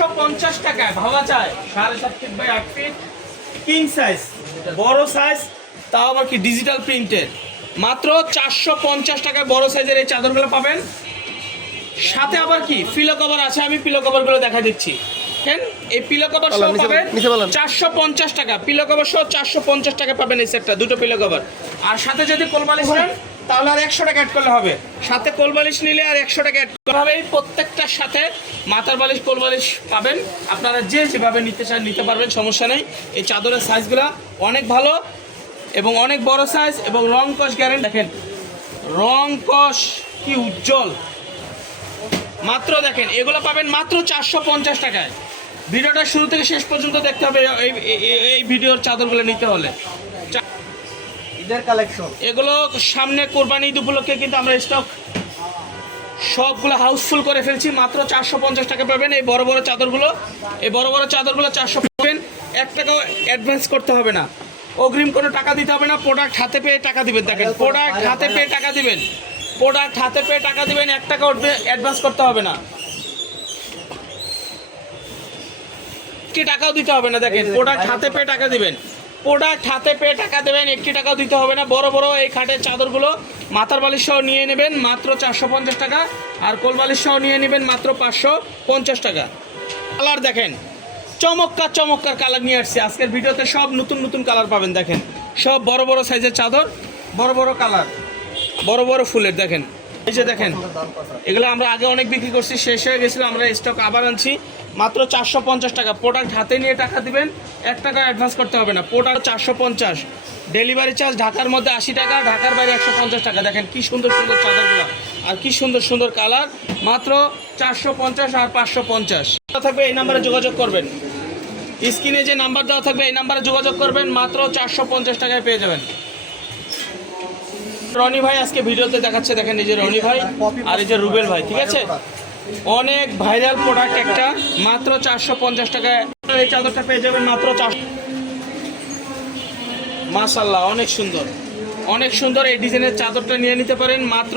450 টাকায় ভাবা যায় 7.5 feet by 8 feet king size, বড় সাইজ, তাও আবার কি ডিজিটাল প্রিন্টের। মাত্র 450 টাকায় বড় সাইজের এই চাদরগুলো পাবেন। সাথে আবার কি পিলো কভার আছে, আমি পিলো কভারগুলো দেখা দিচ্ছি। দেখেন এই পিলো কভার সহ পাবেন 450 টাকা, পিলো কভার সহ 450 টাকা পাবেন এই সেটটা, দুটো পিলো কভার। আর সাথে যদি কোলবালিশ নেন তাহলে আর 100 টাকা অ্যাড করলে হবে। সাথে কোলবালিশ নিলে আর 100 টাকা অ্যাড করতে হবে। এই প্রত্যেকটার সাথে মাথার বালিশ কোলবালিশ পাবেন। আপনারা যে যেভাবে নিতে চান নিতে পারবেন, সমস্যা নেই। এই চাদরের সাইজগুলো অনেক ভালো এবং অনেক বড় সাইজ এবং রং কস গ্যারেন্টি। দেখেন রং কস কি উজ্জ্বল। মাত্র দেখেন এগুলো পাবেন মাত্র 450 টাকায়। ভিডিওটা শুরু থেকে শেষ পর্যন্ত দেখতে হবে এই ভিডিওর চাদরগুলো নিতে হলে। ঈদের কালেকশন এগুলো সামনে কোরবানি ঈদ উপলক্ষে কিন্তু আমরা স্টক সবগুলো হাউসফুল করে ফেলছি। মাত্র 450 টাকা পাবেন এই বড় বড় চাদরগুলো। এই বড় বড় চাদরগুলো 400 পাবেন। 1 টাকাও অ্যাডভান্স করতে হবে না, অগ্রিম কোনো টাকা দিতে হবে না। প্রোডাক্ট হাতে পেয়ে টাকা দিবেন। দেখেন প্রোডাক্ট হাতে পেয়ে টাকা দিবেন, প্রোডাক্ট হাতে পেয়ে টাকা দিবেন, 1 টাকা অ্যাডভান্স করতে হবে না, কি টাকাও দিতে হবে না। দেখেন প্রোডাক্ট হাতে পেয়ে টাকা দিবেন, প্রোডাক্ট হাতে পেয়ে টাকা দেবেন, 1 টাকাও দিতে হবে না। বড় বড় এই খাটের চাদরগুলো মাথার বালিশ সহ নিয়ে নেবেন মাত্র 450 টাকা, আর কোল বালিশ সহ নিয়ে নেবেন মাত্র 550 টাকা। কালার দেখেন চমৎকার চমৎকার কালার নিয়ে আসছে আজকের ভিডিওতে। সব নতুন নতুন কালার পাবেন। দেখেন সব বড় বড় সাইজের চাদর, বড় বড় কালার, বড় বড় ফুলের। দেখেন এই যে দেখেন এগুলো আমরা আগে অনেক বিক্রি করছি, শেষ হয়ে গেছিলো, আমরা স্টক আবার আনছি মাত্র 450 টাকা। প্রোডাক্ট হাতে নিয়ে টাকা দিবেন, 1 টাকা অ্যাডভান্স করতে হবে না। প্রোডাক্ট 450, ডেলিভারি চার্জ ঢাকার মধ্যে 80 টাকা, ঢাকার বাইরে 150 টাকা। দেখেন কি সুন্দর সুন্দর চাদরগুলো আর কি সুন্দর সুন্দর কালার। মাত্র 450 আর 550 থাকবে। এই নাম্বারে যোগাযোগ করবেন, স্ক্রিনে যে নাম্বার দেওয়া থাকবে এই নাম্বারে যোগাযোগ করবেন, মাত্র 450 টাকায় পেয়ে যাবেন। রনি ভাই আজকে ভিডিওতে দেখাচ্ছে, দেখেন এই যে রনি ভাই আর এই যে রুবেল ভাই, ঠিক আছে, অনেক ভাইরাল প্রোডাক্ট একটা। মাত্র 450 টাকায় এই চাদরটা পেয়ে যাবেন মাত্র 400। মাশাআল্লাহ অনেক সুন্দর, অনেক সুন্দর। এই ডিজাইনের চাদরটা নিয়ে নিতে পারেন মাত্র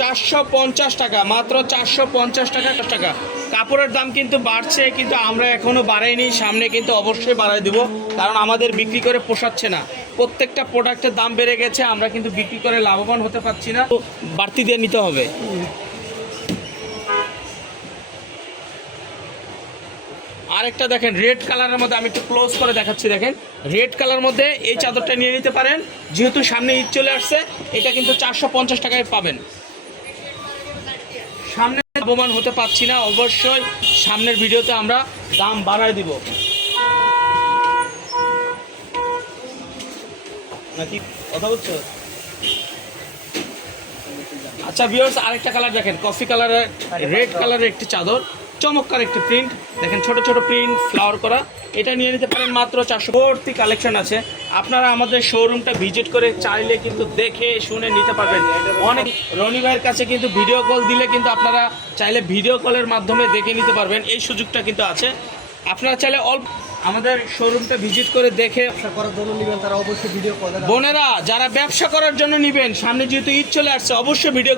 450 টাকা, মাত্র 450 টাকা। কাপড়ের দাম কিন্তু বাড়ছে, কিন্তু আমরা এখনও বাড়াইনি, সামনে কিন্তু অবশ্যই বাড়াই দেবো, কারণ আমাদের বিক্রি করে পোষাচ্ছে না। প্রত্যেকটা প্রোডাক্টের দাম বেড়ে গেছে, আমরা কিন্তু বিক্রি করে লাভবান হতে পারছি না, বাড়তি দিয়ে নিতে হবে। আরেকটা দেখেন রেড কালারের মধ্যে, আমি একটু ক্লোজ করে দেখাচ্ছি। দেখেন রেড কালার মধ্যে এই চাদরটা নিয়ে নিতে পারেন, যেহেতু সামনে ঈদ চলে আসছে। এটা কিন্তু 450 টাকায় পাবেন। সামনে লাভবান হতে পারছি না, অবশ্যই সামনের ভিডিওতে আমরা দাম বাড়ায় দিব। নাকি কথা বলছো? আচ্ছা ভিউয়ার্স, আরেকটা কালার দেখেন, কফি কালারের রেড কালারের একটি চাদর, চমৎকার একটি প্রিন্ট। দেখেন ছোট ছোট প্রিন্ট ফ্লাওয়ার করা, এটা নিয়ে নিতে পারেন মাত্র 400। ভর্তি কালেকশন আছে, আপনারা আমাদের শোরুমটা ভিজিট করে চাইলে কিন্তু দেখে শুনে নিতে পারবেন। অনেক রনি ভাইয়ের কাছে কিন্তু ভিডিও কল দিলে কিন্তু আপনারা চাইলে ভিডিও কলের মাধ্যমে দেখে নিতে পারবেন, এই সুযোগটা কিন্তু আছে। আপনারা চাইলে অল্প আমাদের শোরুমটা ভিজিট করে দেখে ব্যবসা করার জন্য নেবেন, তারা অবশ্যই ভিডিও কল। বোনেরা যারা ব্যবসা করার জন্য নেবেন, সামনে যেহেতু ঈদ চলে আসছে, অবশ্যই ভিডিও।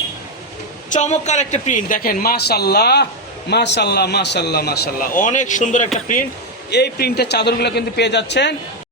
চমৎকার একটা প্রিন্ট দেখেন, মাশাআল্লাহ মাশাআল্লাহ মাশাআল্লাহ মাশাআল্লাহ, অনেক সুন্দর একটা প্রিন্ট। এই প্রিন্টের চাদরগুলো কিন্তু পেয়ে যাচ্ছেন